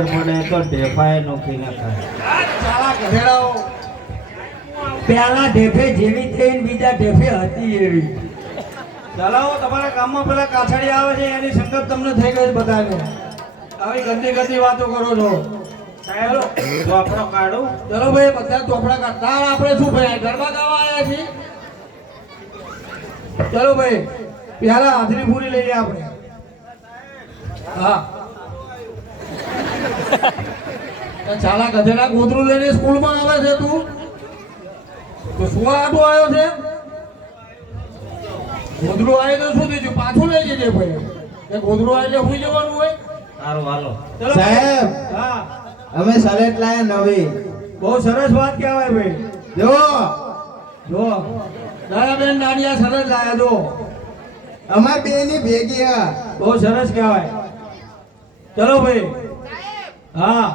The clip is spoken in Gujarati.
પડે તો ઢેફાએ નોખી નાખાય. ચાલા ગધેડાઓ પેલા ઢેફે જેવી થઈને બીજા ઢેફે હતી એવી. ચલાવો તમારા ગામમાં પેલા કાછડી આવે છે એની સંગત તમને થઈ ગઈ બધાને. આવી ગંદી ગંદી વાતો કરો છો. સાહેબ ચોપડો કાઢું. ચલો ભાઈ બધા ચોપડા કાઢતા આપણે શું ભાઈ ગરબા ગાવા આવ્યા છીએ. ચલો ભાઈ પેલા હાથરી પૂરી લઈએ આપણે. હા ચાલા ગધેડા ગોદરું લઈને સ્કૂલમાં આવે છે તું તો શું આટો આવ્યો છે. ગોદરું આવે તો શું થયું પાછું લઈ જજે ભાઈ. એ ગોદરું આવે એટલે સુઈ જવાનું હોય. સારું હાલો. ચલો સાહેબ હા અમે સલેટ લાયા નવી. બહુ સરસ વાત કહેવાય ભાઈ. જો જો દાદાબેન નાડિયા સરસ લાયા જો અમાર બે ની ભેગી હા. બહુ સરસ કહેવાય. ચલો ભાઈ હા